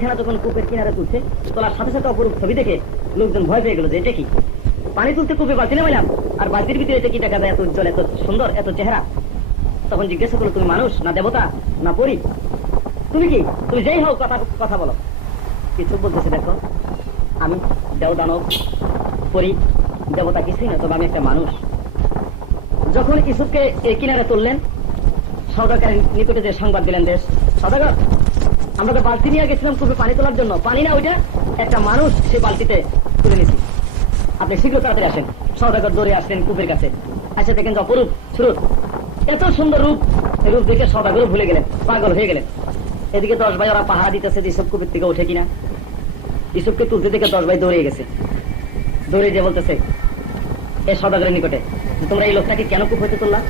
বালতিখানা যখন কূপের কিনারে তুলছে, তোলার সাথে সাথে অপরূপ ছবি দেখে লোকজন ভয় পেয়ে গেল যে এটা কি, পানি তুলতে কূপে বালতি নামাইলাম আর বালতির ভিতরে এটা কি দেখা যায়, এত উজ্জ্বল, এত সুন্দর, এত চেহারা। তখন জিজ্ঞাসা করলো, তুমি মানুষ না দেবতা না পরী, তুমি কি, তুমি যেই হও কথা বলো। কিছু বলতেছে, দেখো আমি দেব দানব পরী দেবতা কিছুই না, তবে আমি একটা মানুষ। যখন ইউসুফকে এই কিনারে তুললেন, সওদাগরের নিকটে যে সংবাদ দিলেন, দেশ সওদাগর, আমরা তো বালতি নিয়ে গেছিলাম কূপে পানি তোলার জন্য, পানি না ওইটা, একটা মানুষ সে বালতিতে তুলে নিয়েছি, আপনি শীঘ্র তাড়াতাড়ি আসেন। সওদাগর দৌড়ে আসলেন কূপের কাছে, এসে দেখেন যে অপরূপ স্রোত, এত সুন্দর রূপ, রূপ দেখে সওদাগর ভুলে গেলেন, পাগল হয়ে গেলেন। এদিকে 10 ভাই ওরা পাহারা দিতেছে যে ইউসুফ কূপের থেকে ওঠে কিনা। ইউসুফকে তুলতে দেখে 10 ভাই দৌড়ে গেছে, দৌড়ে যে বলতেছে এ সওদাগরের নিকটে, তোমরা এই লোকটাকে কেন কূপ হইতে তুললা?